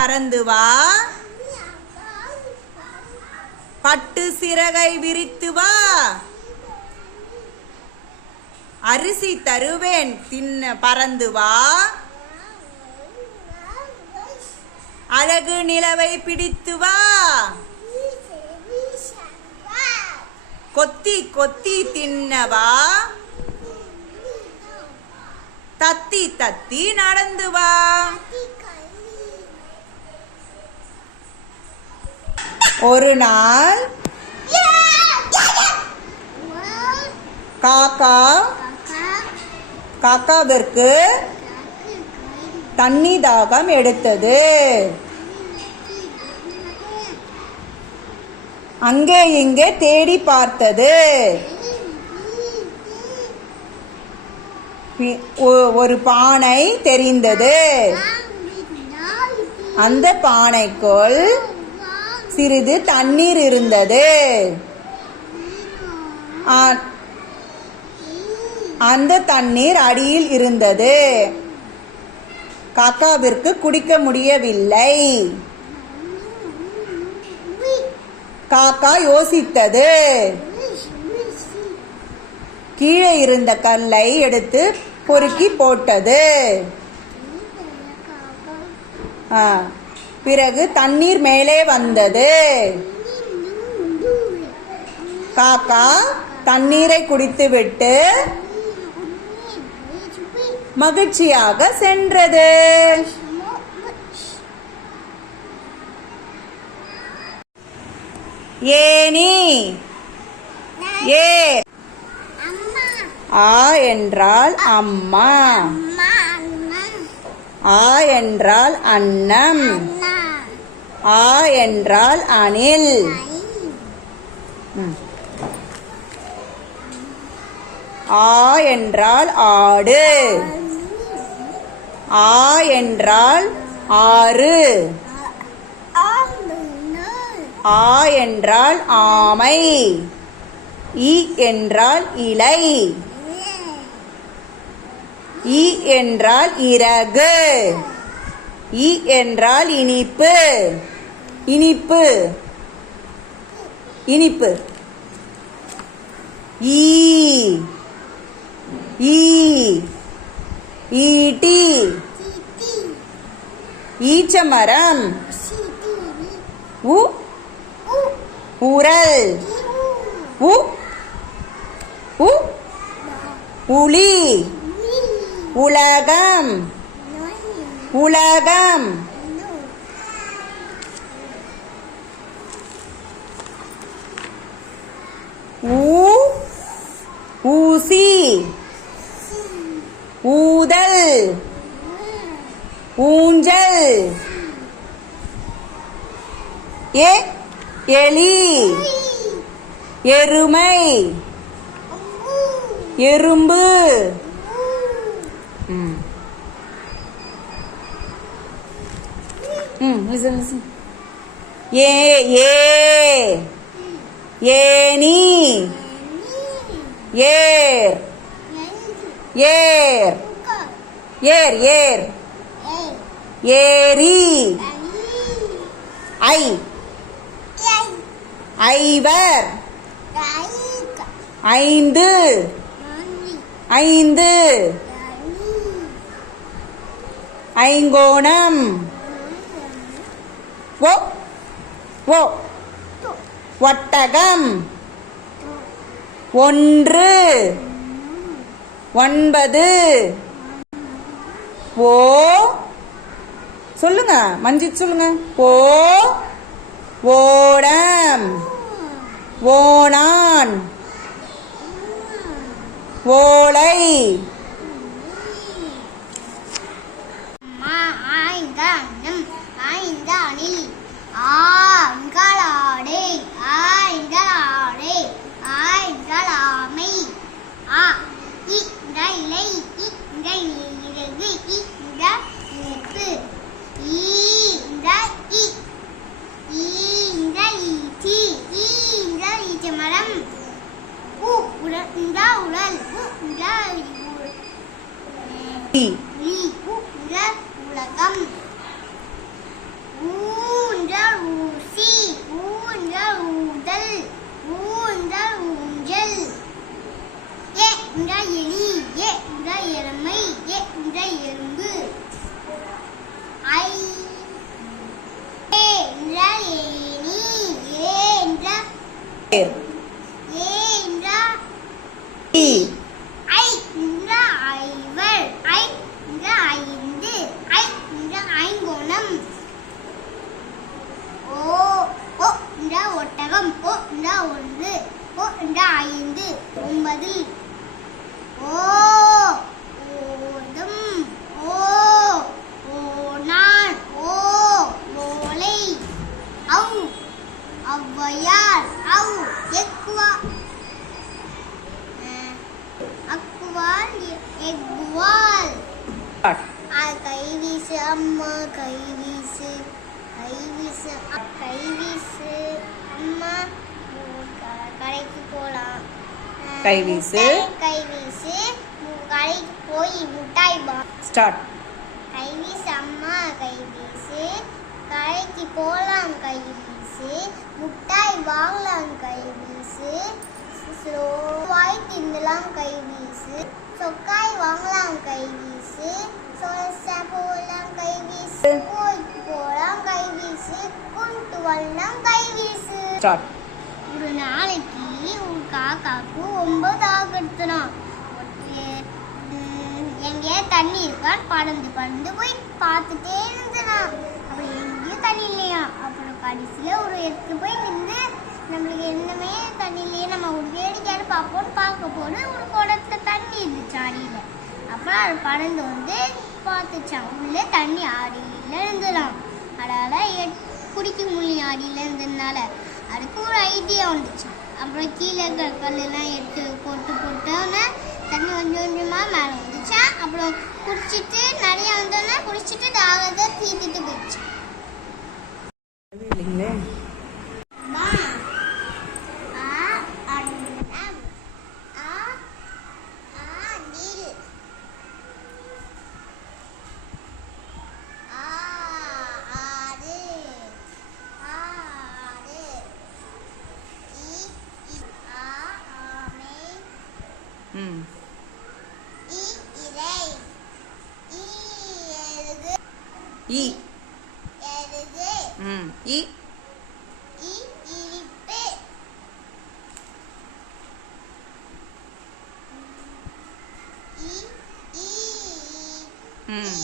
பறந்து வா, பட்டு சிறகை விரித்து வா, அரிசி தருவேன் தின்ன பறந்து வா, அழகு நிலவை பிடித்து வா, கொத்தி கொத்தி தின்னவா, தத்தி தத்தி நடந்து வா. ஒரு நாள் காக்காவிற்கு தண்ணி தாகம் எடுத்தது. அங்கே இங்கே தேடி பார்த்தது. ஒரு பானை தெரிந்தது. அந்த பானைக்குள் சிறிது தண்ணீர் இருந்தது. அந்த தண்ணீர் அடியில் இருந்தது. காக்காவிற்கு குடிக்க முடியவில்லை. காக்கா யோசித்தது. கீழே இருந்த கல்லை எடுத்து பொறுக்கி போட்டது. பிறகு தண்ணீர் மேலே வந்தது. காக்கா தண்ணீரை குடித்துவிட்டு மகிழ்ச்சியாக சென்றது. ஏனி ஏ ஆ என்றால் அம்மா, ஆ என்றால் அன்னம், ஆ என்றால் அணில், ஆ என்றால் ஆடு, ஆ என்றால் ஆறு, ஆ என்றால் ஆமை, இ என்றால் இலை, இ என்றால் இறகு, இ என்றால் இனிப்பு, இனிப்பு இனிப்பு, ஈ ஈ ஈட்டி ஈச்சமரம், உ உரல், உ உ உளி, உலகம் உலகம், ஊசி ஊதல், ஊஞ்சல், எலி, எருமை, எறும்பு, ஏனி, ஏர், ஏர், ஏர், ஏர், ஏரி, ஐ, ஐவர், ஐந்து, ஐந்து, ஐங்கோணம், ஓ ஓ ஒட்டகம், ஒன்று, ஒன்பது, ஓ சொல்லுங்க, மஞ்சித் சொல்லுங்க, ஓ ஓடம், ஓணான், ஓலை, ஆண்களாடை, ஆண்களாடை, ஆண்களாமை, ஆ இந்த இலை, இந்த இறகு, இந்த இறப்பு, இந்த இந்த ஈச்சி, இந்த ஈச்ச மரம், இந்த உடல், இந்த உலகம், வேர் ஏ என்றா இ ஐ என்றா ஐவர் ஐ என்றா ஐந்து ஐ என்றா ஐங்கோணம் ஓ ஓ என்றா ஒட்டகம் ஓ என்றா ஒன்று ஓ என்றா ஐந்து ஒன்பது ஓ ஓடும் ஓ ஓனான் ஓ ஓலை ஔ ஔவையார் ஔ எக்குவா அக்குவால் எக்குவால் ஸ்டார்ட் கை வீசு அம்மா கை வீசு கை வீசு கை வீசு அம்மா கடைக்கு போலாம் கை வீசு. கை வீசு கடைக்கு போய் முட்டாய் வா ஸ்டார்ட் கை வீசு அம்மா கை வீசு கடைக்கு போலாம் கை வீசு முட்டாய் வாங்கலாம் கை வீசு ஸ்லோவாய் தின்னலாம் கை வீசு சொக்காய் வாங்கலாம் கை வீசு சோசா போலாம் கை வீசு கோயிலுக்கு போலாம் கை வீசு குண்டு வரலாம் கை வீசு ஸ்டார்ட் ஒரு நாளைக்கு ஒரு காக்காக்கு 9 ஆகட்டுனான் எங்கேயா தண்ணி இருக்கான்னு பறந்து பறந்து போய் பார்த்துட்டே இருந்தனான் அப்புறம் எங்கேயும் தண்ணி இல்லையா அப்புறம் கடைசியில் ஒரு இடத்துக்கு போய் நின்று நம்மளுக்கு என்னமே தண்ணி இல்லையே நம்ம ஒரு வேடிக்கையாரு பார்ப்போம்னு பார்க்க போது ஒரு குடத்துல தண்ணி இருந்துச்சு அடியில் அப்புறம் அது பறந்து வந்து பார்த்துச்சான் உள்ளே தண்ணி அடியில் இருந்துலாம் அதனால் குடிக்க முடியும் அடியில் இருந்ததுனால அதுக்கு ஒரு ஐடியா வந்துச்சு அப்புறம் கீழே இருக்கிற கல்லெல்லாம் எடுத்து போட்டு போட்டோன்னே தண்ணி கொஞ்சம் கொஞ்சமாக மேலே வந்துச்சா அப்புறம் குடிச்சிட்டு நிறைய வந்தோன்னே குடிச்சிட்டு தாகத்தை தீர்த்துட்டு போயிடுச்சு இல்லைங்களே ம் இ ம் இ ம்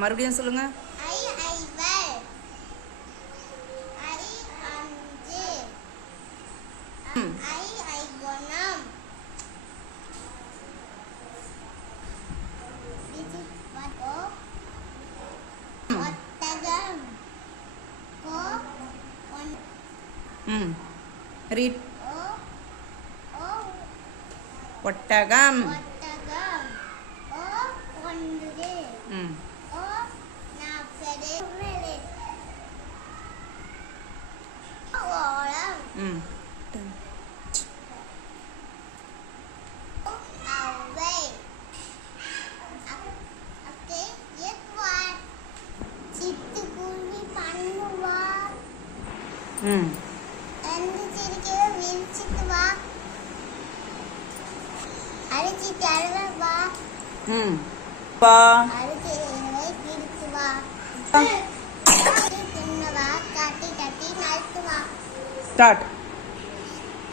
மறுபடியும் சொல்லுங்க ஐ ஐவர் ஐ அஞ்சு ஐ ஐகுணம் ஒட்டகம் கோ ம் ரீட் ஓ ஓ ஒட்டகம் ஒட்டகம் ஓ ஒன்று ம் ஓ நாற்பது ஓலம் ம் அவை அக்கே எக்வாட் சிட்டுக்குருவி பண்ணுவா ம் ரெண்டு சிரிக்கிற விரிச்சிட்டு வா அரிச்சிட்டு அழுவ வா ம் பா அரிச்சி பிரிச்சு வா தின்னவா தட்டி தட்டி நறுத்து வா ஸ்டார்ட்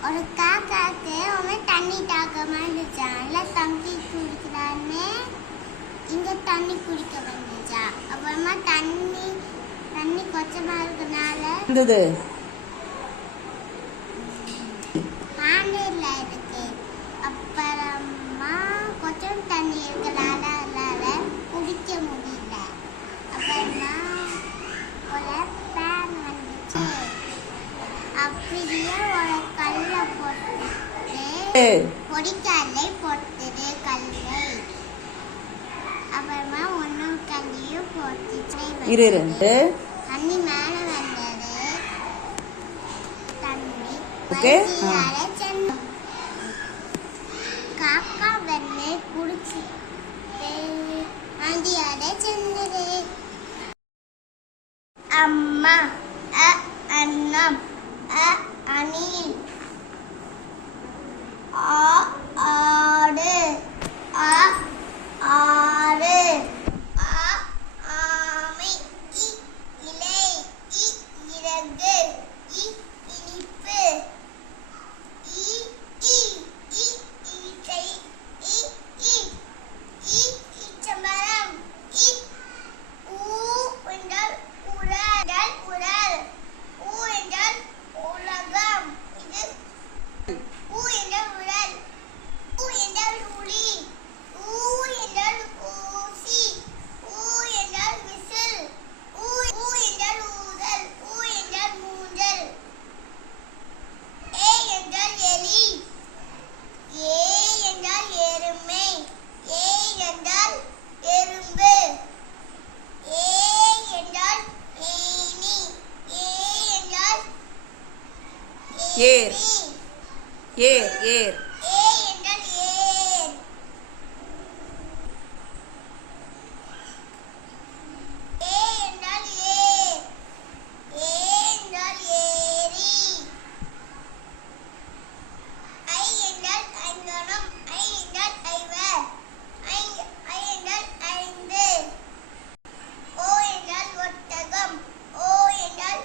ஒரு காக்காக்கு அவன் தண்ணி தாக்கமா இருந்துச்சான் இல்லை தண்ணி குடிக்கிறான்னு இங்க தண்ணி குடிக்க வந்துச்சா அப்புறமா அப்புறமா தண்ணி கொஞ்சமா இருக்கனால இருந்தது. பானையில இருக்கு. அப்புறமா கொஞ்சம் தண்ணி இருக்கனால அதனால குடிக்க முடியல. அப்புறமா ஒரு பேன் வந்துச்சு. அப்படியே ஒரு கல்லை போட்டு பொடிக்கல்லை போட்டுது கல்லை. அப்புறமா ஒன்றும் கல்லையும் போட்டு தண்ணி மேலே வந்தது. தண்ணி வரிசையால சென்று காக்கா வெண்ணை குடிச்சு நதியால சென்றது. அம்மா அன்னம் அணில் ஆடு ஆறு ஆமை இலை இறகு இனிப்பு ஈச்சை ஈச்சமரம் ஊ என்றால் உரல் ஊ என்றால் உலகம். இது ஊ என்றால் உரல், ஊ என்றால் உளி, ஊ என்றால் ஊசி, ஊ என்றால் விசில், ஊ என்றால் ஊதல், ஊ என்றால் மூஞ்சல். ஏ என்றால் எலி, ஏ என்றால் எருமை, ஏ என்றால் எறும்பு, ஏ என்றால் ஏணி, ஏ என்றால் ஏர். ஏர் ஏர். ஏ என்றால் ஏர், ஏ என்றால் ஏர், ஏ என்றால் ஏரி, ஐ என்றால் ஐங்கணம், ஐ என்றால் ஐவர், ஐ என்றால் ஐந்து, ஓ என்றால் ஒட்டகம், ஓ என்றால்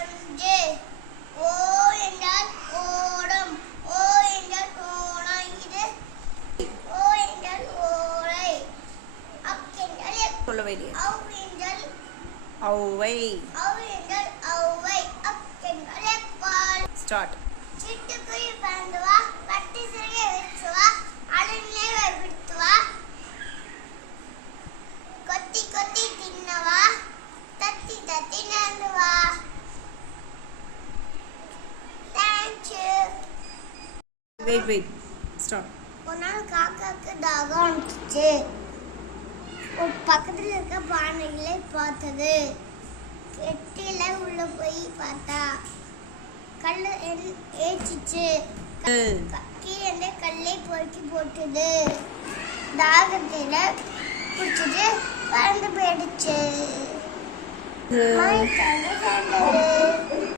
ஒன்று, ஓ என்றால் ஓடம், ஓ என்றால் ஓணம். இது ஓ என்றால் ஓலை, அக் என்றால் சொல்லவே இல்லையா? அவ் என்றால் ஔவை. அவ் என்றால் ஔவை, அக் என்றால் எப்பால். ஸ்டார்ட். சிட்டுக்குருவி பறந்து வா, பட்டு சிறகை விரிச்சு வா, அழுநிலை விடுத்து வா, கொத்தி கொத்தி தின்னவா, தத்தி தத்தி நடந்து வா. தேங்க்யூ. Wait start. ஒரு நாள் காக்காக்கு தாகம் வந்துச்சு. ஒரு பக்கத்துல இருக்க பானைகளை பார்த்தது. கெட்டில உள்ள போய் பார்த்தா கல்லு ஏச்சிச்சு. கீழே கல்லை பொறுக்கி போட்டுது. தாகத்தில குடிச்சிட்டு பறந்து போயிடுச்சு. மழைக்காக சேர்ந்தது.